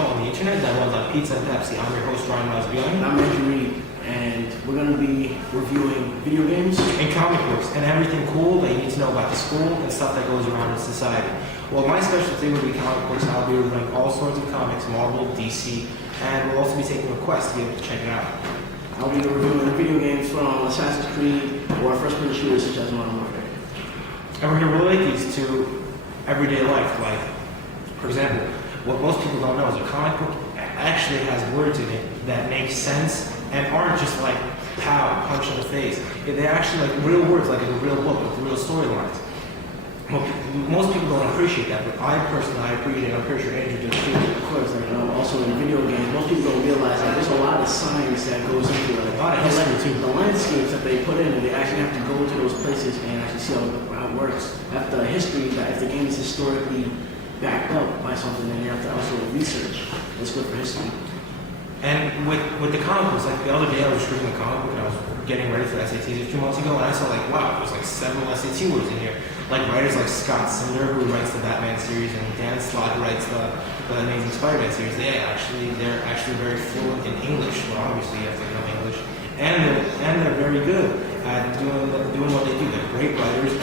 show on the internet that runs on pizza and Pepsi. I'm your host, Ryan Miles. And I'm Reid, and we're going to be reviewing video games and comic books and everything cool that you need to know about the school and stuff that goes around in society. Well, my specialty will be comic books. I'll be reviewing all sorts of comics, Marvel, DC, and we'll also be taking requests to be able to check it out. I'll be reviewing video games from Assassin's Creed or first-person shooters such as Modern Warfare. And we're going to relate these to everyday life. Like, for example, what most people don't know is a comic book actually has words in it that make sense and aren't just like pow, punch in the face. They're actually like real words, like in a real book with real storylines. Well, most people don't appreciate that, but I personally appreciate it. I'm pretty sure Andrew does too. Of course, like also in video games, most people don't realize that there's a lot of science that goes into it. A lot of history too. The landscapes that they put in, and they actually have to go to those places and actually see how it works. If the history, that if the game is historically backed up by something, then you have to also research. It's good for history. And with the comic books, like the other day I was reading a comic book and I was getting ready for SATs a few months ago, and I saw like, wow, there's like several SAT words in here. Like writers like Scott Cinder, who writes the Batman series, and Dan Slott, who writes the Amazing Spider-Man series. They're actually very fluent in English. Well, obviously you have to know English, and they're very good at doing what they do. They're great writers, and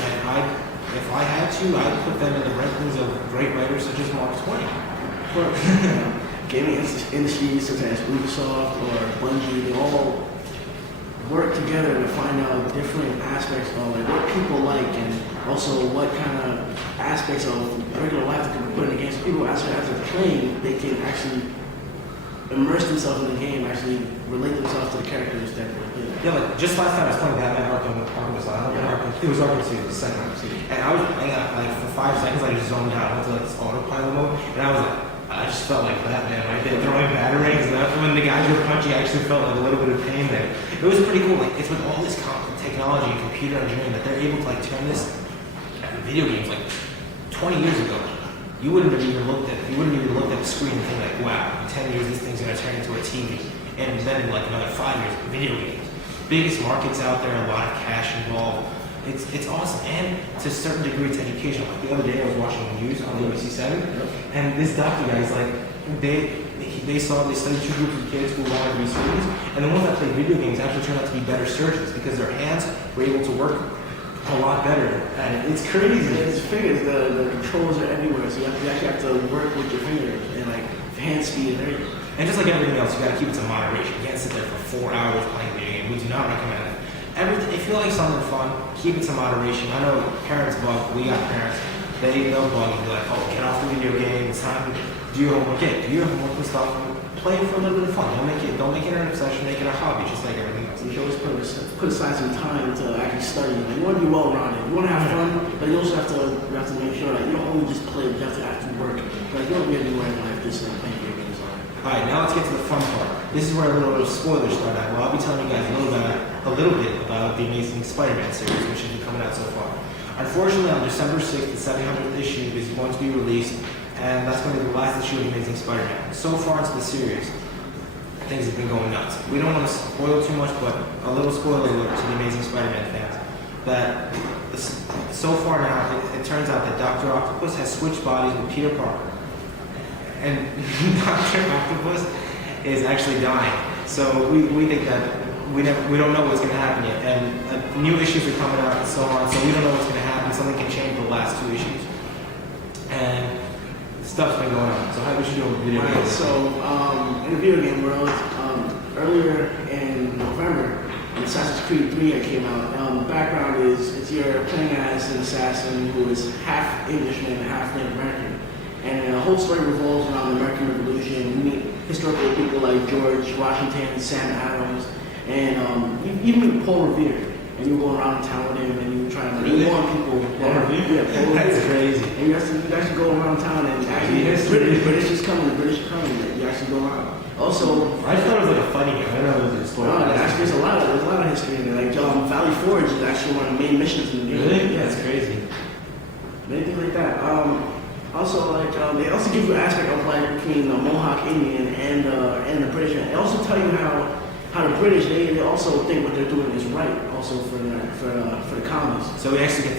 if I had to, I'd put them in the rankings of great writers such as Mark Twain. Of course. Gaming industries such as Ubisoft or Bungie, they all work together to find out different aspects of like what people like, and also what kind of aspects of regular life that can be put in the game. So people actually, as they're playing, they can actually immerse themselves in the game, actually relate themselves to the characters that they're playing. Yeah, like just last time I was playing Batman Arkham Asylum. It was Arkham City, the second Arkham City. And I was playing like for 5 seconds, I just zoned out. I went to like this autopilot mode, and I just felt like Batman right there, throwing batarangs, and when the guys were punching, I actually felt like a little bit of pain there. It was pretty cool. Like it's with all this technology and computer engineering that they're able to like turn this video games. Like 20 years ago, you wouldn't have even looked at the screen and think like, wow, in 10 years this thing's gonna turn into a TV, and then in like another 5 years, video games. Biggest markets out there, a lot of cash involved. It's awesome, and to a certain degree, it's educational. Like the other day, I was watching the news on ABC7, and this doctor guy is like, they studied 2 groups of kids who wanted to be students, and the ones that played video games actually turned out to be better surgeons because their hands were able to work a lot better. And it's crazy. It's fingers, the controls are everywhere, so you actually have to work with your fingers and like hand speed and everything. And just like everything else, you gotta keep it to moderation. You can't sit there for 4 hours playing a video game. We do not recommend it. If you like something fun, keep it to moderation. I know parents bug. We got parents. They'll bug you. Be like, oh, get off the video game. It's time to do your homework. Yeah, do your homework and stuff. Play it for a little bit of fun. Don't make it an obsession. Make it a hobby, just like everything else. You should always put aside some time to actually study. Like, you want to be well-rounded. You want to have fun, but you also have to make sure that you don't only just play, but you have to actually work. Like, you don't get anywhere in life just like playing video games. Alright, now let's get to the fun part. This is where a little bit of spoilers start out. Well, I'll be telling you guys a little bit about the Amazing Spider-Man series, which has been coming out so far. Unfortunately, on December 6th, the 700th issue is going to be released, and that's going to be the last issue of Amazing Spider-Man. So far into the series, things have been going nuts. We don't want to spoil too much, but a little spoiler alert to the Amazing Spider-Man fans. That so far now, it turns out that Dr. Octopus has switched bodies with Peter Parker. And Dr. Octopus is actually dying. So we think that we don't know what's going to happen yet. And new issues are coming out and so on, so we don't know what's going to happen. Something can change the last 2 issues. And stuff's been going on. So how would you do with video games? Right, so in the video game world, earlier in November, when Assassin's Creed 3 came out, the background is you're playing as an assassin who is half Englishman and half Native American. And the whole story revolves around the American Revolution. You meet historical people like George Washington, Sam Adams, and you meet Paul Revere. And you go around town with him, and you try to warn people. Paul Revere? Yeah, Paul Revere. That's crazy. And you actually go around town and actually, British is coming. You actually go around. Also, I just thought it was like a funny game. I don't know if it was a story. Actually, there's a lot of history in there. Like Valley Forge is actually one of the main missions in the game. Really? Yeah, that's crazy. Many things like that. Also, like they also give you an aspect of like between the Mohawk Indian and the British. And they also tell you how the British they also think what they're doing is right. Also for the colonies. So we actually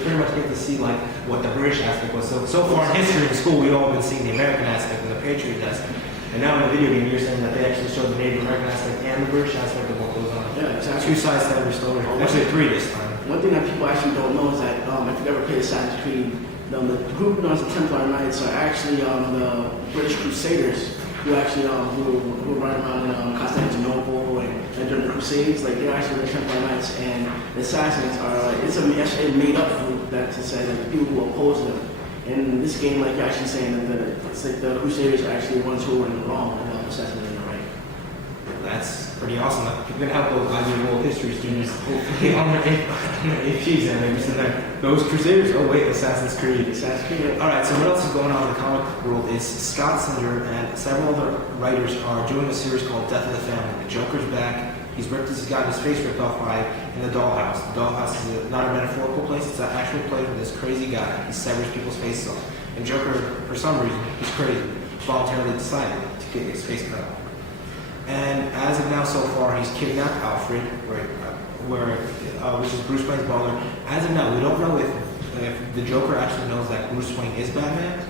pretty much get to see like what the British aspect was. So far in history in school, we've all been seeing the American aspect and the Patriot desk. And now in the video game, you're saying that they actually showed the Native American aspect and the British aspect of what goes on. Yeah, exactly. Two sides to every story. Actually, three this time. One thing that people actually don't know is that if you've ever played Assassin's Creed, the group known as the Templar Knights are actually the British Crusaders who actually who run around in Constantinople and during the Crusades. Like they're actually the Templar Knights, and the Assassins are it's actually a made up group that to say that the people who oppose them. And in this game, like you're actually saying that it's like the Crusaders are actually the ones who are in the wrong and the Assassins are in the right. That's pretty awesome. You're going to help those Ivy World history students hopefully on their APs and maybe sitting there. Those Crusaders? Oh wait, Assassin's Creed. Assassin's Creed. Alright, so what else is going on in the comic world is Scott Snyder and several other writers are doing a series called Death of the Family. The Joker's back. He's got his face ripped off by in the dollhouse. The dollhouse is not a metaphorical place, it's an actual place where this crazy guy, he severs people's faces off. And Joker, for some reason, he's crazy, voluntarily decided to get his face cut off. And as of now, so far, he's kidnapped Alfred, which is Bruce Wayne's butler. As of now, we don't know if the Joker actually knows that Bruce Wayne is Batman.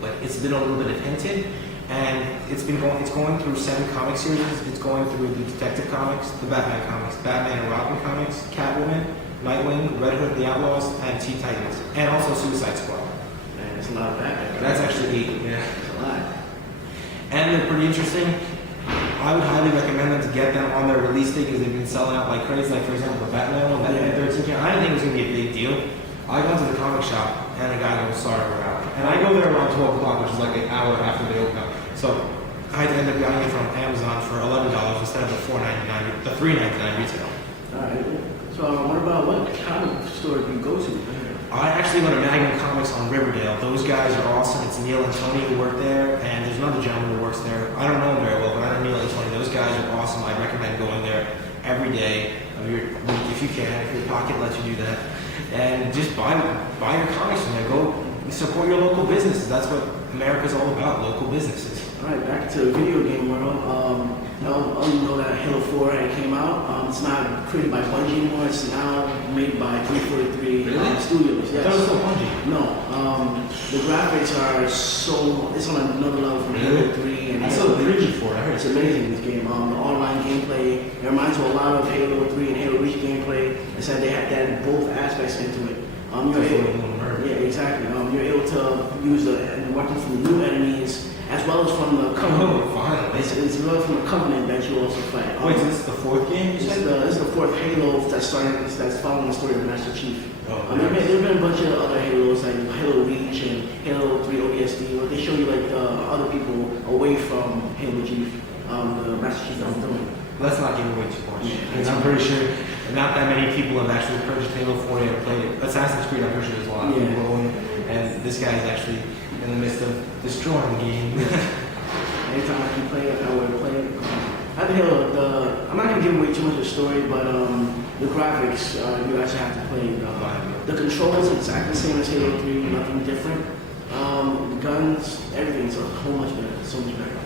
Like it's been a little bit hinted, and it's going through 7 comic series. It's going through the Detective Comics, the Batman comics, Batman and Robin comics, Catwoman, Nightwing, Red Hood, the Outlaws, and Teen Titans, and also Suicide Squad. Man, it's a lot of Batman. That's actually 8. Yeah, it's a lot. And they're pretty interesting. I would highly recommend them to get them on their release date because they've been selling out like crazy. Like for example, the Batman one, Batman 13. I didn't think it was gonna be a big deal. I go to the comic shop and the guy goes, "Sorry, we're out." And I go there around 12 o'clock, which is like an hour after they open up. So I end up getting it from Amazon for $11 instead of the $4.99, the $3.99 retail. All right. So what comic store do you go to? I actually go to Magnum Comics on Riverdale. Those guys are awesome. It's Neil and Tony who work there, and there's another gentleman who works there. I don't know him very well, but I know Neil and Tony. Those guys are awesome. I recommend going there every day of your week if you can, if your pocket lets you do that. And just buy your comics from there. Go support your local businesses. That's what America's all about, local businesses. All right, back to the video game world. I only know that Halo 4 came out. It's not created by Bungie anymore. It's now made by 343 Studios. Yes. I thought it was still Bungie. No. The graphics are it's on another level from Halo 3. And I saw the preview for it. I heard it's amazing, this game. The online gameplay, it reminds me a lot of Halo 3 and Halo Reach gameplay. It said they had both aspects into it. Yeah, exactly. You're able to use the weapons from new enemies as well as from the Covenant. Oh, finally. It's really from the Covenant that you also fight. Wait, so this is the 4th game? This is the 4th Halo that's following the story of Master Chief. Oh, there have been a bunch of other Halos like Halo Reach and Halo 3 ODST where they show you like other people away from Halo Chief, the Master Chief that I'm doing. Let's not give away too much. Yeah. I'm pretty sure not that many people have actually purchased Halo 4 and played it. Assassin's Creed, I'm pretty sure there's a lot of people going, and this guy's actually in the midst of destroying the game. Anytime I can play it, I would play it. I think I'm not going to give away too much of the story, but the graphics, you actually have to play. The controls are exactly the same as Halo 3, nothing different. The guns, everything's a whole much better, so much better.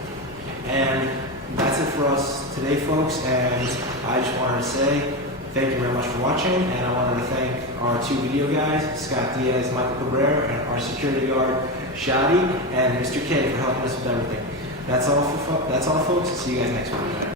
And that's it for us today, folks, and I just wanted to say thank you very much for watching, and I wanted to thank our 2 video guys, Scott Diaz, Michael Cabrera, and our security guard, Shadi, and Mr. K for helping us with everything. That's all, folks. See you guys next week.